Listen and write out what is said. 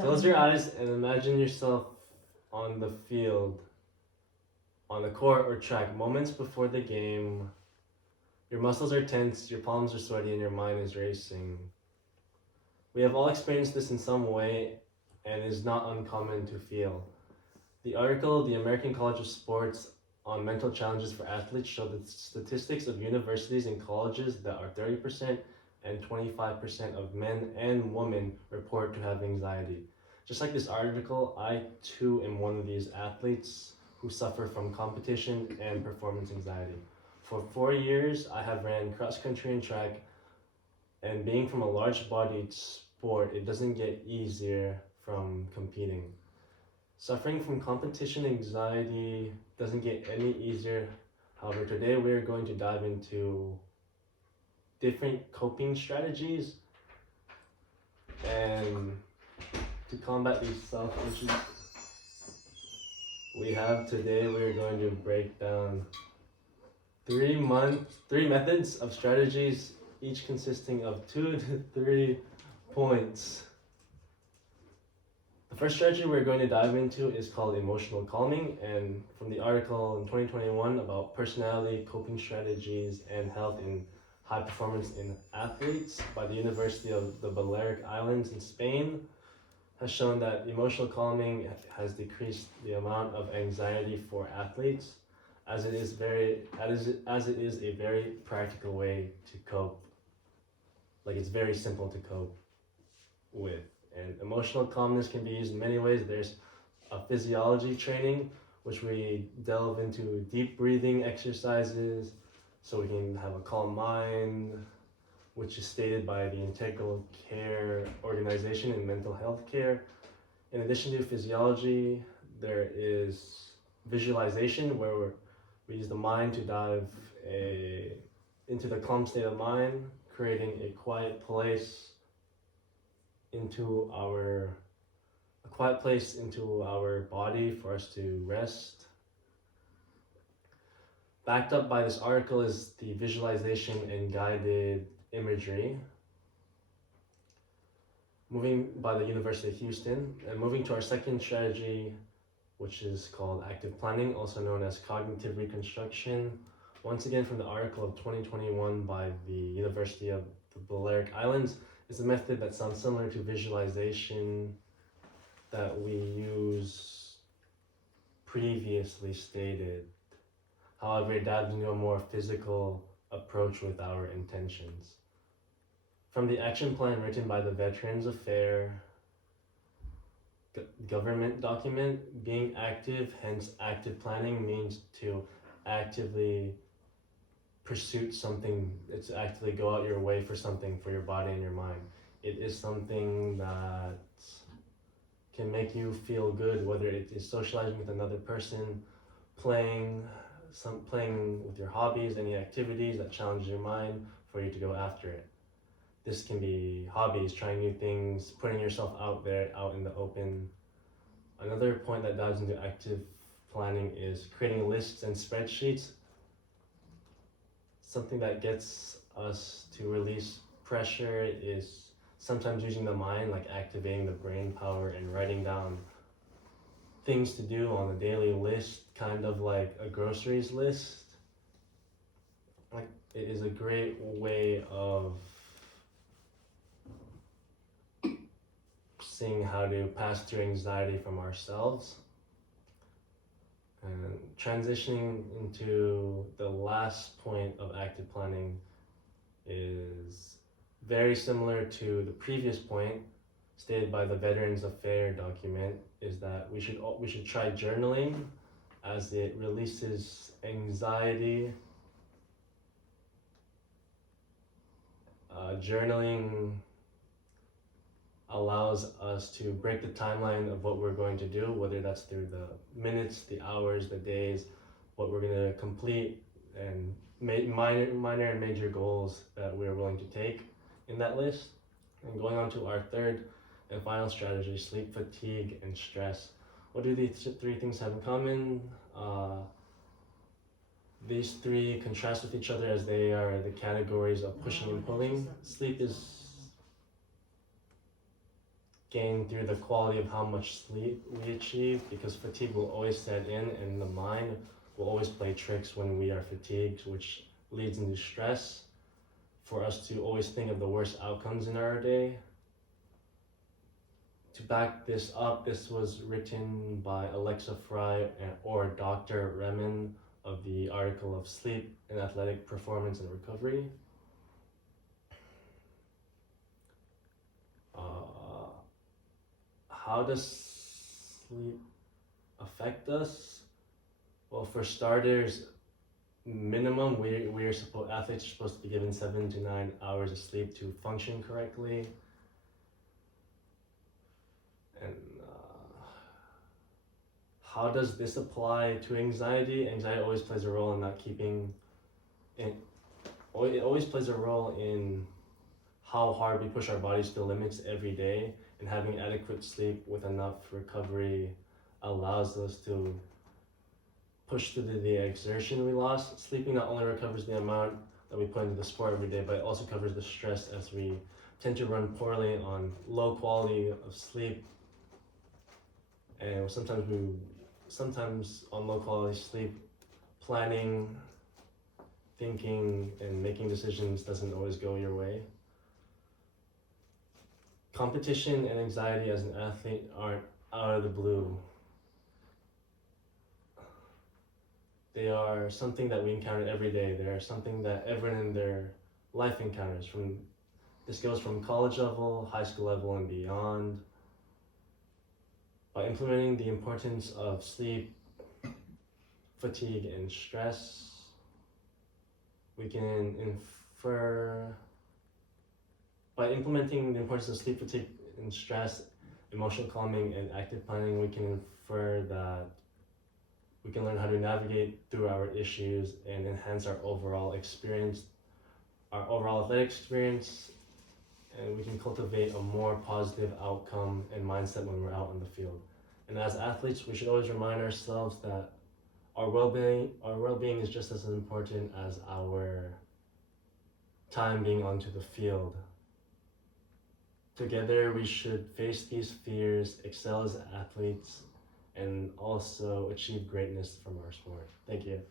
Close your eyes and imagine yourself on the field, on the court or track, moments before the game. Your muscles are tense, your palms are sweaty, and your mind is racing. We have all experienced this in some way, and it is not uncommon to feel. The article, The American College of Sports on Mental Challenges for Athletes, show the statistics of universities and colleges that are 30% and 25% of men and women report to have anxiety. Just like this article, I too am one of these athletes who suffer from competition and performance anxiety. For 4 years, I have ran cross country and track, and being from a large bodied sport, it doesn't get easier from competing. Suffering from competition anxiety doesn't get any easier. However, today we are going to dive into different coping strategies and to combat these self-issues we have today. We're going to break down three methods of strategies, each consisting of 2 to 3 points. The first strategy we're going to dive into is called emotional calming, and from the article in 2021 about personality, coping strategies, and health in high performance in athletes by the University of the Balearic Islands in Spain, has shown that emotional calming has decreased the amount of anxiety for athletes, as it is a very practical way to cope. Like, it's very simple to cope with. And emotional calmness can be used in many ways. There's a physiology training, which we delve into deep breathing exercises so we can have a calm mind, which is stated by the Integral Care Organization in mental health care. In addition to physiology, there is visualization, where we use the mind to dive into the calm state of mind, creating a quiet place into our body for us to rest. Backed up by this article is the visualization and guided imagery, moving by the University of Houston. And moving to our second strategy, which is called active planning, also known as cognitive reconstruction. Once again, from the article of 2021 by the University of the Balearic Islands, is a method that sounds similar to visualization that we use previously stated. However, it dives into a more physical approach with our intentions. From the action plan written by the Veterans Affairs government document, being active, hence active planning, means to actively pursue something. It's actively go out your way for something for your body and your mind. It is something that can make you feel good, whether it is socializing with another person, playing with your hobbies, any activities that challenge your mind for you to go after it. This can be hobbies, trying new things, putting yourself out there, out in the open. Another point that dives into active planning is creating lists and spreadsheets. Something that gets us to release pressure is sometimes using the mind, like activating the brain power and writing down things to do on a daily list, kind of like a groceries list. Like, it is a great way of seeing how to pass through anxiety from ourselves. And transitioning into the last point of active planning is very similar to the previous point stated by the Veterans Affairs document, is that we should try journaling, as it releases anxiety. Journaling allows us to break the timeline of what we're going to do, whether that's through the minutes, the hours, the days, what we're going to complete, and minor and major goals that we're willing to take in that list. And going on to our third and final strategy, sleep fatigue and stress. What do these three things have in common? These three contrast with each other as they are the categories of pushing and pulling. Sleep is gain through the quality of how much sleep we achieve, because fatigue will always set in and the mind will always play tricks when we are fatigued, which leads into stress for us to always think of the worst outcomes in our day. To back this up, this was written by Alexa Fry or Dr. Remen of the article of Sleep and Athletic Performance and Recovery. How does sleep affect us? Well, for starters, minimum athletes are supposed to be given 7 to 9 hours of sleep to function correctly. And how does this apply to anxiety? Anxiety always plays a role in not keeping it always plays a role in how hard we push our bodies to limits every day, and having adequate sleep with enough recovery allows us to push through the exertion we lost. Sleeping not only recovers the amount that we put into the sport every day, but it also covers the stress, as we tend to run poorly on low quality of sleep. And sometimes on low quality sleep, planning, thinking, and making decisions doesn't always go your way. Competition and anxiety as an athlete aren't out of the blue. They are something that we encounter every day. They are something that everyone in their life encounters. This goes from college level, high school level, and beyond. By implementing the importance of sleep, fatigue, and stress, we can infer. By implementing the importance of sleep, fatigue, and stress, emotional calming, and active planning, we can infer that we can learn how to navigate through our issues and enhance our overall experience, our overall athletic experience, and we can cultivate a more positive outcome and mindset when we're out on the field. And as athletes, we should always remind ourselves that our well-being is just as important as our time being onto the field. Together, we should face these fears, excel as athletes, and also achieve greatness from our sport. Thank you.